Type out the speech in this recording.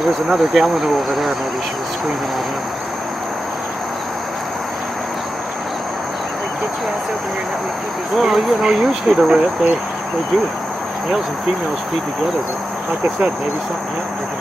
There was another Galeno over there, maybe she was screaming at him. Like, get your ass over here and let me feed these Well, kids. you know, usually they do. Males and females feed together, but like I said, maybe something happened.